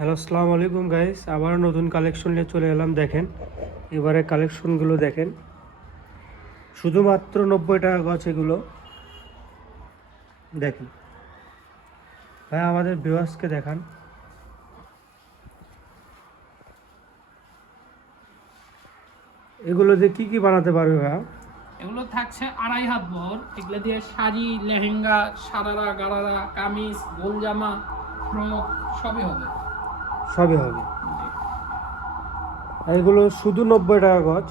Hello, আসসালামু আলাইকুম guys. আবার নতুন কালেকশন নিয়ে চলে এলাম। দেখেন এবারে কালেকশনগুলো দেখেন, শুধুমাত্র 90 টাকা গজ এগুলো। দেখেন ভাই, আমাদের ভিউয়ার্সকে দেখান। এগুলো দিয়ে কি বানাতে পারবে ভাইয়া? এগুলো থাকছে 2.5 হাত বহর। এগুলো দিয়ে শাড়ি, লেহেঙ্গা, সারারা, গারারা, কামিজ, গোলজামা, ফ্রক সবই হবে। সবই হবে। আর এগুলো শুধু 90 টাকা গজ,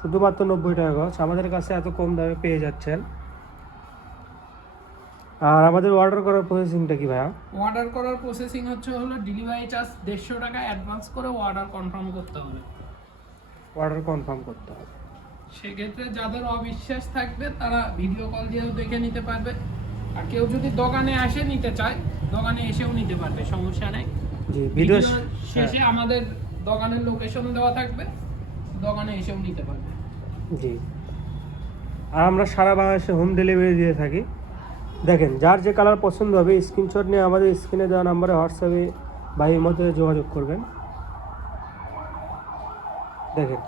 শুধুমাত্র 90 টাকা গজ। আমাদের কাছে এত কম দামে পেয়ে যাচ্ছেন। আর আমাদের অর্ডার করার প্রসেসিংটা কি ভাইয়া? অর্ডার করার প্রসেসিং হলো ডেলিভারি চার্জ 150 টাকা অ্যাডভান্স করে অর্ডার কনফার্ম করতে হবে। অর্ডার কনফার্ম করতে হবে। সেক্ষেত্রে যাদের অবিশ্বাস থাকবে তারা ভিডিও কল দিয়েও দেখে নিতে পারবে। আর কেউ যদি দোকানে আসে নিতে চায়, দোকানে এসেও নিতে পারবে, সমস্যা নেই। জি, ভিডিও শেষে আমাদের দোকানের লোকেশন দেওয়া থাকবে, দোকানে এসেও নিতে পারবে। জি, আর আমরা সারা বাংলাদেশে হোম ডেলিভারি দিয়ে থাকি। দেখেন, যার যে কালার পছন্দ হবে স্ক্রিনশট নিয়ে আমাদের স্ক্রিনে দেওয়া নাম্বারে হোয়াটসঅ্যাপে বা ইমোতে যোগাযোগ করবেন। দেখেন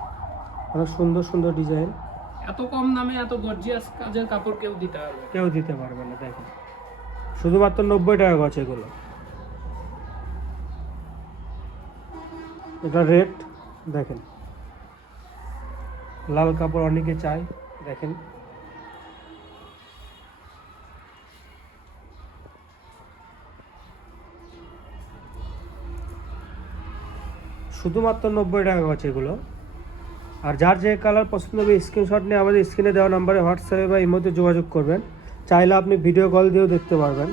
অনেক সুন্দর সুন্দর ডিজাইন, এত কম দামে এত গর্জিয়াস কাজের কাপড় কেউ দিতে পারবে না। দেখেন শুধুমাত্র 90 টাকা গজ এগুলো। এটা রেট দেখেন, লাল কাপড় অনেকে চায়। দেখেন শুধুমাত্র 90 টাকা গজ এগুলো। আর যার যে কালার পছন্দ হবে স্ক্রিনশট নিয়ে আমাদের স্ক্রিনে দেওয়া নাম্বারে হোয়াটসঅ্যাপে বা ইমোতে যোগাযোগ করবেন। চাইলে আপনি ভিডিও কল দিয়েও দেখতে পারবেন।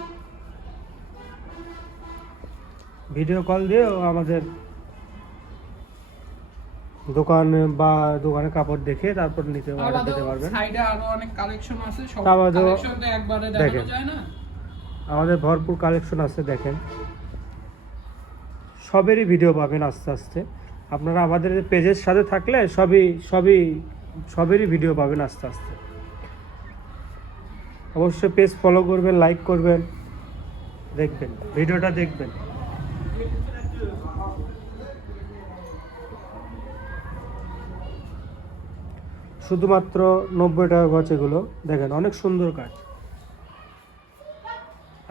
ভিডিও কল দিয়েও আমাদের দোকানে কাপড় দেখে তারপর অর্ডার দিতে পারবেন। সাইডে আরো অনেক কালেকশন আছে, সব আমাদের কালেকশন তো একবারে দেখানো যায় না। আমাদের ভরপুর কালেকশন আছে। দেখেন সবেরই ভিডিও পাবেন আস্তে আস্তে। আপনারা আমাদের পেজের সাথে থাকলে সবেরই ভিডিও পাবেন আস্তে আস্তে। অবশ্যই পেজ ফলো করবেন, লাইক করবেন, দেখবেন ভিডিওটা দেখবেন। শুধুমাত্র 90 টাকা গজ এগুলো। দেখেন অনেক সুন্দর কাজ,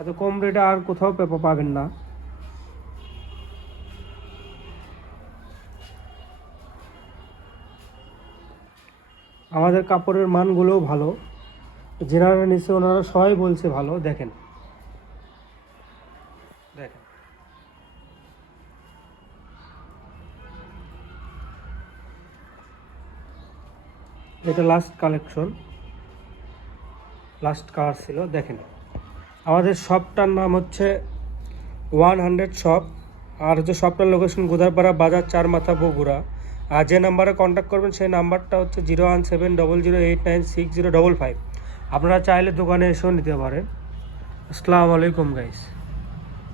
এত কম রেটে আর কোথাও পাবেন না। আমাদের কাপড়ের মানগুলোও ভালো, যেনারা নিচে ওনারা সবাই বলছে ভালো। দেখেন দেখেন এটা লাস্ট কালেকশন, লাস্ট কালার ছিল। দেখেন আমাদের শপটার নাম হচ্ছে 100 শপ। আর হচ্ছে শপটার লোকেশন গোদারপাড়া বাজার, 4 মাথা, বগুড়া। আর যে নাম্বারে কন্ট্যাক্ট করবেন সেই নাম্বারটা হচ্ছে 01700896055। আপনারা চাইলে দোকানে এসেও নিতে পারেন। আসসালামু আলাইকুম গাইস।